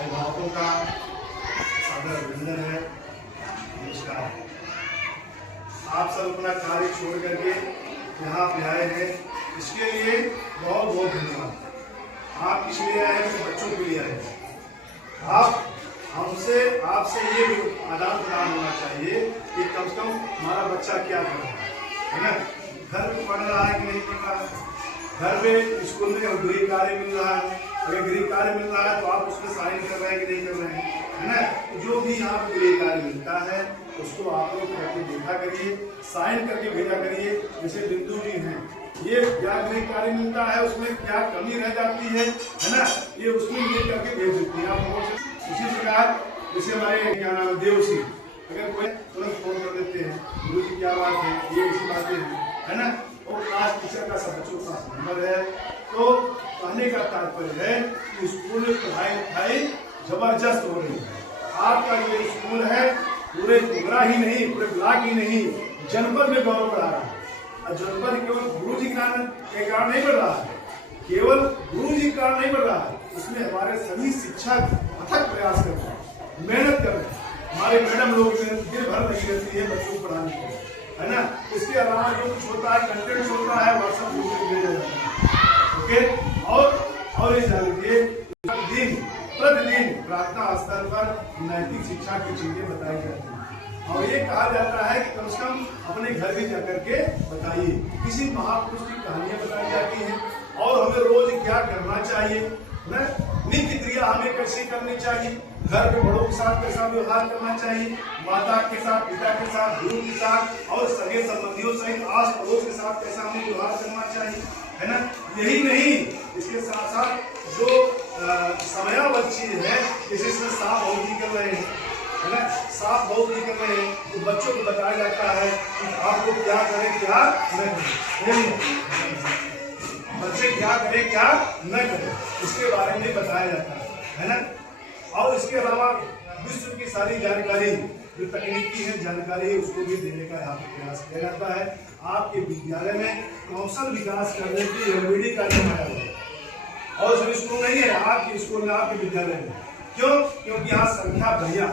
अभिभावकों का सादर अभिनंदन है। नमस्कार। आप सब अपना कार्य छोड़ करके यहाँ पे आए हैं, इसके लिए बहुत बहुत धन्यवाद। आप किस लिए आए हैं? बच्चों के लिए आए हैं। आप आपसे ये भी आदान प्रदान होना चाहिए कि कम से कम हमारा बच्चा क्या कर रहा है ना? घर में पढ़ रहा है कि नहीं पढ़ रहा है? घर में स्कूल में गृह कार्य मिल रहा है, अगर गृह कार्य मिल रहा है तो आप उसमें साइन कर रहे हैं कि नहीं कर रहे हैं, है ना? जो भी यहाँ पे गृह कार्य मिलता है उसको आप लोग करके देखा करिए, साइन करके भेजा करिए। जैसे बिंदु जी हैं, ये क्या गृह कार्य मिलता है, उसमें क्या कमी रह जाती है ना? ये उसमें ये करके भेज देती है आप लोगों से। उसी प्रकार जैसे हमारे क्या नाम है देव सिंह, अगर कोई तुरंत फोन कर देते हैं, गुरु जी क्या बात है, ये ऐसी बातें हैं, है ना? और क्लास टीचर का सब बच्चों का नंबर है। तो कहने का तात्पर्य है कि स्कूल में पढ़ाई लिखाई जबरदस्त हो रही है। आपका ये स्कूल है पूरे जिला ही नहीं, पूरे ब्लॉक ही नहीं, जनपद में गौरव बढ़ा रहा है। और जनपद केवल गुरु जी के कारण नहीं बढ़ रहा है, केवल गुरु जी का नहीं बढ़ रहा है, उसमें हमारे सभी शिक्षक अथक प्रयास कर रहे हैं, मेहनत कर रहे हैं। हमारे मैडम लोग दिन भर लगी रहती है बच्चों को पढ़ाने के लिए, है ना? इसके अलावा जो कुछ होता है, कंटेंट होता है, व्हाट्सएप ग्रुप में भेजा जाता है। ओके, और ये जान लीजिए प्रतिदिन प्रार्थना स्तर पर नैतिक शिक्षा की चीजें बताई जाती है और ये कहा जाता है कि कम से कम अपने घर भी जाकर के बताइए। किसी महापुरुष की कहानियां बताई जाती हैं और हमें रोज क्या करना चाहिए, नित्य क्रिया हमें कैसे करनी चाहिए, घर के बड़ों के साथ कैसा व्यवहार करना चाहिए, माता के साथ, पिता के साथ, गुरु के साथ और सगे संबंधियों सहित आस पड़ोस के साथ कैसा हमें व्यवहार करना चाहिए, है ना? यही नहीं, इसके साथ साथ जो समयावत चीज है, इसमें साफ बहुत निकल रहे हैं, है ना? साफ बहुत निकल रहे हैं, तो बच्चों को बताया जाता है कि आपको क्या करें क्या न करें, बच्चे क्या करें क्या न करें, इसके बारे में बताया जाता है ना? और इसके अलावा विश्व की सारी जानकारी जो तकनीकी है जानकारी है उसको भी देने का यहाँ पर प्रयास किया जाता है। आपके विद्यालय में कौशल विकास करने की एलबीडी का बनाया हुआ है और सभी स्कूल नहीं है, आपके स्कूल में, आपके विद्यालय में। क्यों? क्योंकि यहाँ संख्या बढ़िया,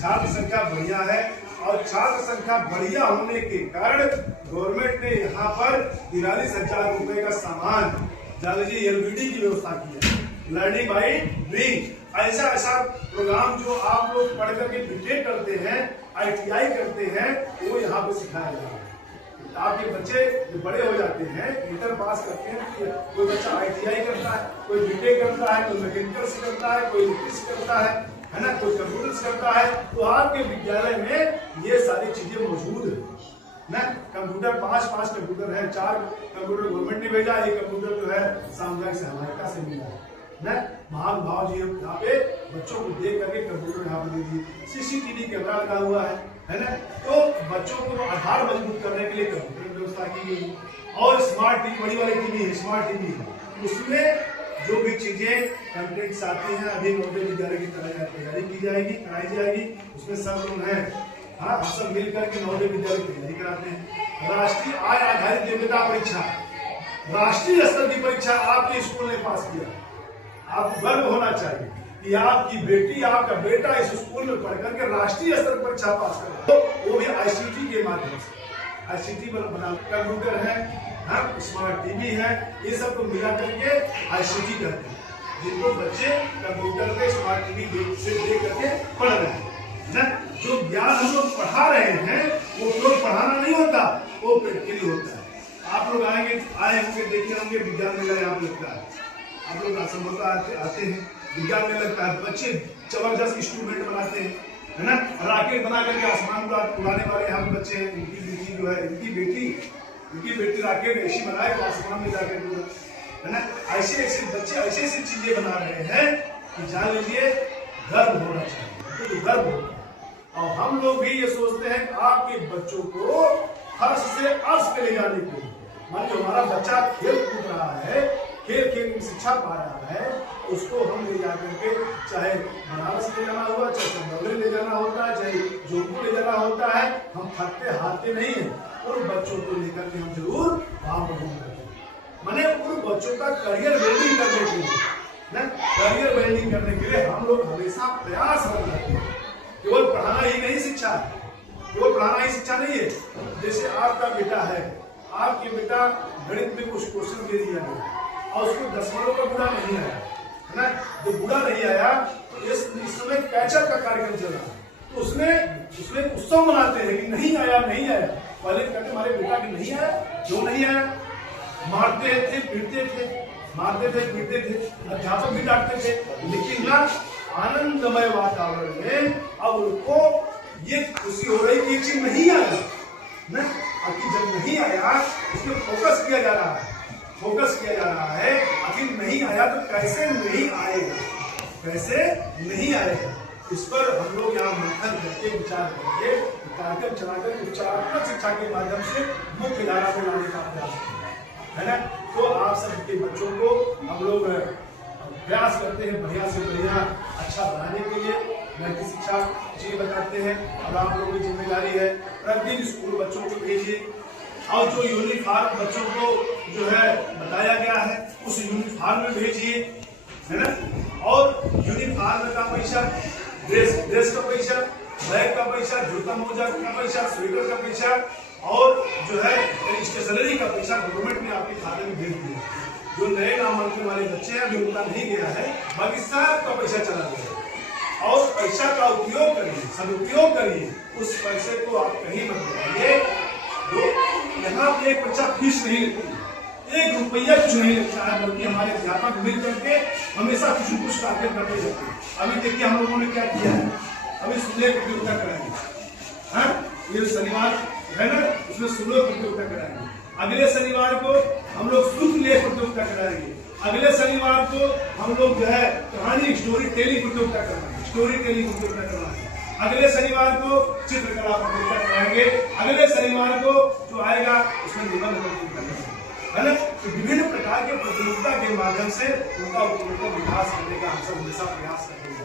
छात्र संख्या बढ़िया है और छात्र संख्या बढ़िया होने के कारण गवर्नमेंट ने यहाँ पर 43,000 रुपए का सामान जान लीजिए एलबीडी की व्यवस्था की है, लर्निंग बाई डूइंग। ऐसा प्रोग्राम जो आप लोग पढ़ करके बीटेक करते हैं, ITI करते हैं, वो यहाँ पे सिखाया जा रहा है। आपके बच्चे जो बड़े हो जाते हैं, इंटर पास करते हैं, कोई बच्चा ITI करता है, कोई बीटेक करता है, कोई मैकेनिकल से करता है, कोई इलेक्ट्रिक से करता है ना? कोई कंप्यूटर से करता है। तो आपके विद्यालय में ये सारी चीजें मौजूद है ना? कंप्यूटर 5 कंप्यूटर है, 4 कंप्यूटर गवर्नमेंट ने भेजा, एक कंप्यूटर जो है सामुदायिक सहायता से मिला है ना? महान भाव जी यहाँ पे बच्चों को देख करके कंप्यूटर यहाँ पे दे दिए, CCTV कैमरा लगा हुआ है ना? तो बच्चों को आधार मजबूत करने के लिए कंप्यूटर व्यवस्था की गई और स्मार्ट टीवी, बड़ी वाली टीवी है, स्मार्ट टीवी है, उसमें जो भी चीजें कंटेंट्स आती हैं अभी नवोदय विद्यालय की तैयारी की जाएगी, कराई जाएगी, उसमें सब लोग हैं। हाँ, हम सब मिलकर के नवोदय विद्यालय की तैयारी कराते हैं। राष्ट्रीय आय आधारित योग्यता परीक्षा, राष्ट्रीय स्तर की परीक्षा आपके स्कूल ने पास किया। आपको गर्व होना चाहिए कि आपकी बेटी, आपका बेटा इस स्कूल में पढ़ करके राष्ट्रीय स्तर पर परीक्षा पास कर, तो वो भी ICT के माध्यम से। ICT बना कंप्यूटर है, हाँ, स्मार्ट टीवी है, ये सब को मिला करके ICT करते हैं, जिनको बच्चे कंप्यूटर पे स्मार्ट टीवी से देख करके पढ़ रहे हैं ना? जो ज्ञान हम लोग पढ़ा रहे हैं वो लोग पढ़ाना नहीं होता, वो प्रैक्टिकली होता है। आप लोग आए होंगे, देखे होंगे, विज्ञान मेला यहाँ पे लगता है, आप लोग असंभवतः आते हैं, विज्ञान में लगता है, बच्चे जबरदस्त इंस्ट्रूमेंट बनाते हैं, है ना? रॉकेट बना करके आसमान उड़ाने वाले यहाँ पे बच्चे हैं। इनकी बेटी जो है, इनकी बेटी रॉकेट ऐसी बनाए तो आसमान में जाकर, है ना? ऐसे बच्चे ऐसी चीजें बना रहे हैं कि जान लीजिए गर्व होना चाहिए, तो गर्व होता है। और हम लोग भी ये सोचते हैं कि आपके बच्चों को फर्श से अर्श पे ले जाने के लिए, मान लो हमारा बच्चा खेल कूद रहा है, खेल में शिक्षा पा रहा है, उसको हम ले जाकर के चाहे बनारस ले जाना हुआ, चाहे चंदौली ले जाना होता है, चाहे जोधपुर ले जाना होता है, हम थकते हारते नहीं है। उन बच्चों को लेकर के हम जरूर वहां पर घूम करते हैं, मैंने उन बच्चों का करियर बिल्डिंग करने के लिए, करियर बिल्डिंग करने के लिए हम लोग हमेशा प्रयासरत रहते हैं। केवल पढ़ाना ही नहीं शिक्षा है, केवल पढ़ाना ही शिक्षा नहीं है। जैसे आपका बेटा है, आपके बेटा गणित में कुछ क्वेश्चन दे दिया गया और उसको दशमलव का बुरा नहीं आया, है ना, जो बुरा नहीं आया तो इस समय कैचअप का कार्यक्रम चल रहा है, तो उसमें उत्सव मनाते हैं कि नहीं आया नहीं आया। पहले कहते हमारे बेटा की नहीं आया, क्यों नहीं आया, मारते थे पीटते थे, मारते थे पीटते थे, अध्यापक भी डांटते थे, लेकिन ना आनंदमय वातावरण में अब उनको ये खुशी हो रही कि ये चीज नहीं आया ना, आखिर जब नहीं आया उसमें फोकस किया जा रहा है, फोकस किया जा रहा है। आखिर नहीं आया तो कैसे नहीं आएगा, कैसे नहीं आएगा, इस पर हम लोग यहाँ मंथन करके विचार करके कार्यक्रम चलाकर उच्चारात्मक शिक्षा के माध्यम से मुख्य धारा को लाने का प्रयास है ना। तो आप सबके बच्चों को हम लोग प्रयास करते हैं बढ़िया से बढ़िया अच्छा बनाने के लिए, नैतिक शिक्षा चीज बताते हैं। और आप लोगों की जिम्मेदारी है प्रतिदिन स्कूल बच्चों को भेजिए और जो यूनिफॉर्म बच्चों को जो है बताया गया है उस यूनिफॉर्म में भेजिए, है ना। और यूनिफॉर्म का पैसा, ड्रेस का पैसा, बैग का पैसा, जूता मोजा का पैसा, स्वेटर का पैसा और जो है स्टेशनरी का पैसा गवर्नमेंट ने आपके खाते में भेज दिया। जो नए नामांकन वाले बच्चे हैं अभी उनका नहीं गया है, बाकी सबका पैसा चला गया। और पैसा का उपयोग करिए, सदुपयोग करिए, उस पैसे को आप कहीं मत लगाइए। यहाँ पे एक बच्चा फीस नहीं लेती, 1 रुपया कुछ नहीं लगता है, बल्कि हमारे अध्यापक मिल करके हमेशा कुछ न कुछ कार्य करते रहते हैं। अभी देखिए हम लोगों ने क्या किया है, अभी सुलेख प्रतियोगिता कराएंगे, ये शनिवार है ना, उसमें सुलेख प्रतियोगिता कराएंगे। अगले शनिवार को हम लोग शुद्ध लेख प्रतियोगिता कराएंगे। अगले शनिवार को हम लोग जो है कहानी स्टोरी टेलिंग प्रतियोगिता कराएंगे, स्टोरी टेलिंग प्रतियोगिता कराएंगे। अगले शनिवार को चित्रकला प्रतियोगिता कराएंगे। अगले शनिवार को जो आएगा उसमें निबंध प्रतियोगिता कराएंगे, है ना। तो विभिन्न प्रकार के प्रतियोगिता के माध्यम से उनका विकास करने का हम सब हमेशा प्रयास करेंगे।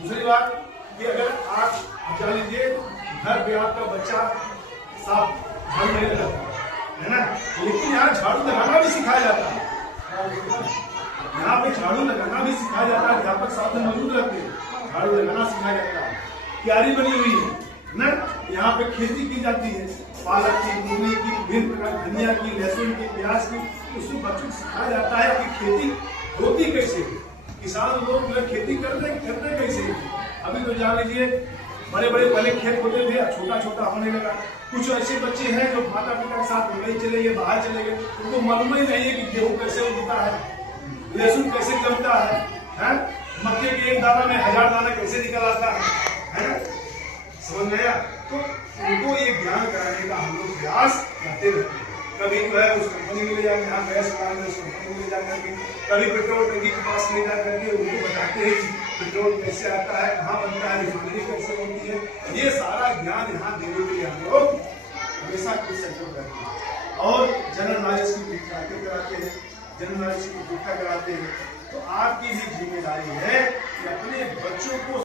दूसरी बात कि अगर आप जान लीजिए घर पे आपका बच्चा साफ झाड़ू नहीं लगाता है ना, लेकिन यहाँ झाड़ू लगाना भी सिखाया जाता है, यहाँ पे झाड़ू लगाना भी सिखाया जाता है, अध्यापक साथ में मौजूद रहते हैं, झाड़ू लगाना सिखाया जाता है। क्यारी बनी हुई है ना, यहाँ पे खेती की जाती है, पालक की, मूली की, विभिन्न प्रकार धनिया की, लहसुन की, प्याज की, उसमें बच्चों को सिखाया जाता है कि खेती होती कैसे, किसान लोग जो है खेती करते कैसे। अभी तो जान लीजिए बड़े बड़े पहले खेत होते थे, छोटा छोटा होने लगा। कुछ ऐसे बच्चे हैं जो माता पिता के साथ मुंबई चले गए, बाहर चले गए, उनको मालूम ही नहीं है कि गेहूं कैसे उगता है, लहसुन कैसे जमता है, मक्के के एक दाना में 1000 दाना कैसे निकल आता है ना, समझ गया। तो उनको ये ज्ञान कराने का हम लोग प्रयास करते रहते हैं। कभी जो है उस कंपनी में ले जाकर, यहाँ गैस प्लांट उस कंपनी में ले जाकर के, कभी पेट्रोल टंकी के पास ले जा करके उनको बताते हैं कि पेट्रोल कैसे आता है, कहाँ बनता है, रिफाइनरी कैसे होती है। ये सारा ज्ञान यहाँ देने के लिए हम लोग हमेशा कुछ सहयोग करते हैं। और जनरल नॉलेज की परीक्षा कराते हैं, जनरल नॉलेज की परीक्षा कराते हैं। तो आपकी भी जिम्मेदारी है कि अपने बच्चों को